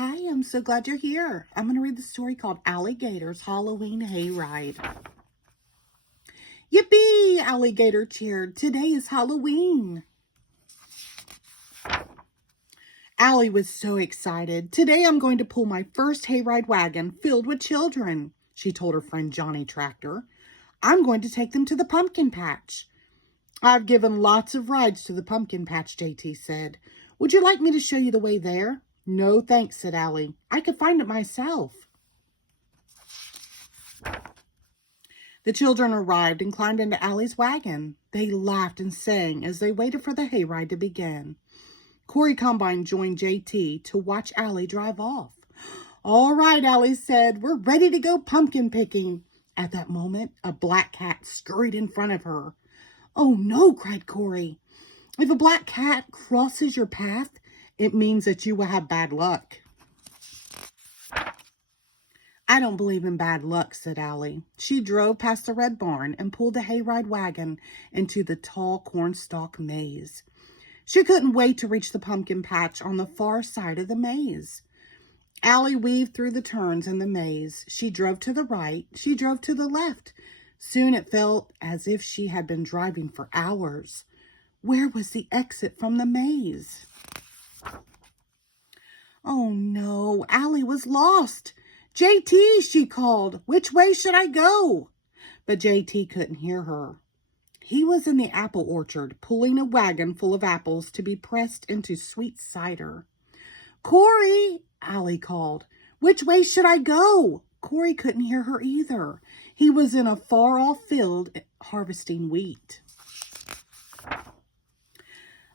Hi, I'm so glad you're here. I'm going to read the story called Alligator's Halloween Hayride. Yippee! Alligator cheered. Today is Halloween. Allie was so excited. Today I'm going to pull my first hayride wagon filled with children, she told her friend Johnny Tractor. I'm going to take them to the pumpkin patch. I've given lots of rides to the pumpkin patch, JT said. Would you like me to show you the way there? No, thanks, said Allie. I could find it myself. The children arrived and climbed into Allie's wagon. They laughed and sang as they waited for the hayride to begin. Corey Combine joined JT to watch Allie drive off. All right, Allie said, we're ready to go pumpkin picking. At that moment, a black cat scurried in front of her. Oh no, cried Corey. If a black cat crosses your path, it means that you will have bad luck. I don't believe in bad luck, said Allie. She drove past the red barn and pulled the hayride wagon into the tall cornstalk maze. She couldn't wait to reach the pumpkin patch on the far side of the maze. Allie weaved through the turns in the maze. She drove to the right. She drove to the left. Soon it felt as if she had been driving for hours. Where was the exit from the maze? Oh no, Allie was lost. JT, she called. Which way should I go? But JT couldn't hear her. He was in the apple orchard, pulling a wagon full of apples to be pressed into sweet cider. Corey, Allie called. Which way should I go? Corey couldn't hear her either. He was in a far-off field harvesting wheat.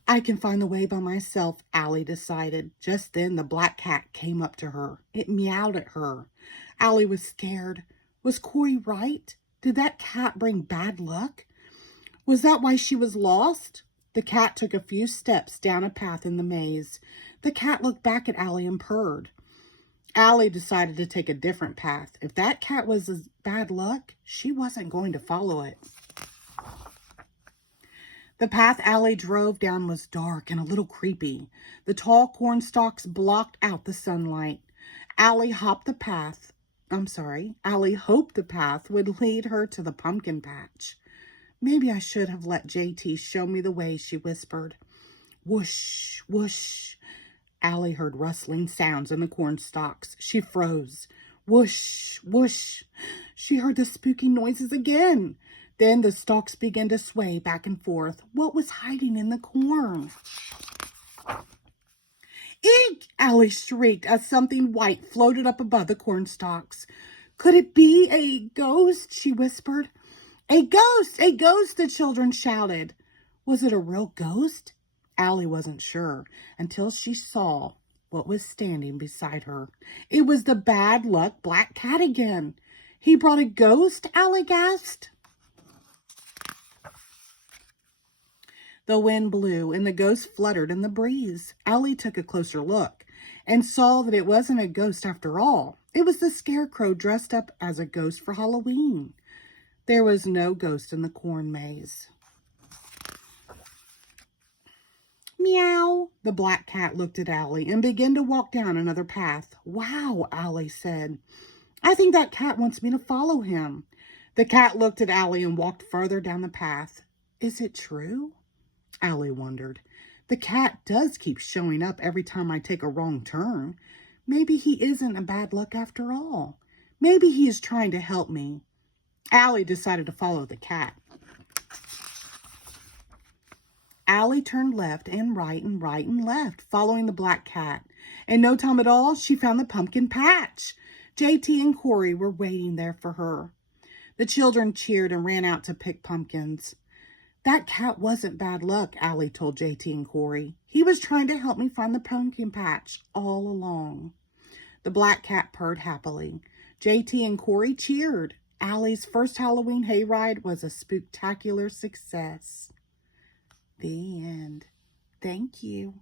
I can find the way by myself, Allie decided. Just then the black cat came up to her. It meowed at her. Allie was scared. Was Corey right? Did that cat bring bad luck? Was that why she was lost? The cat took a few steps down a path in the maze. The cat looked back at Allie and purred. Allie decided to take a different path. If that cat was bad luck, she wasn't going to follow it. The path Allie drove down was dark and a little creepy. The tall cornstalks blocked out the sunlight. Allie hoped the path would lead her to the pumpkin patch. Maybe I should have let JT show me the way, she whispered. Whoosh, whoosh. Allie heard rustling sounds in the cornstalks. She froze. Whoosh, whoosh. She heard the spooky noises again. Then the stalks began to sway back and forth. What was hiding in the corn? Eek! Allie shrieked as something white floated up above the cornstalks. Could it be a ghost? She whispered. A ghost! A ghost! The children shouted. Was it a real ghost? Allie wasn't sure until she saw what was standing beside her. It was the bad luck black cat again. He brought a ghost? Allie gasped. The wind blew and the ghost fluttered in the breeze. Allie took a closer look and saw that it wasn't a ghost after all. It was the scarecrow dressed up as a ghost for Halloween. There was no ghost in the corn maze. Meow. The black cat looked at Allie and began to walk down another path. Wow, Allie said. I think that cat wants me to follow him. The cat looked at Allie and walked further down the path. Is it true? Allie wondered. The cat does keep showing up every time I take a wrong turn. Maybe he isn't a bad luck after all. Maybe he is trying to help me. Allie decided to follow the cat. Allie turned left and right and left, following the black cat. In no time at all, she found the pumpkin patch. JT and Corey were waiting there for her. The children cheered and ran out to pick pumpkins. That cat wasn't bad luck, Allie told JT and Corey. He was trying to help me find the pumpkin patch all along. The black cat purred happily. JT and Corey cheered. Allie's first Halloween hayride was a spectacular success. The end. Thank you.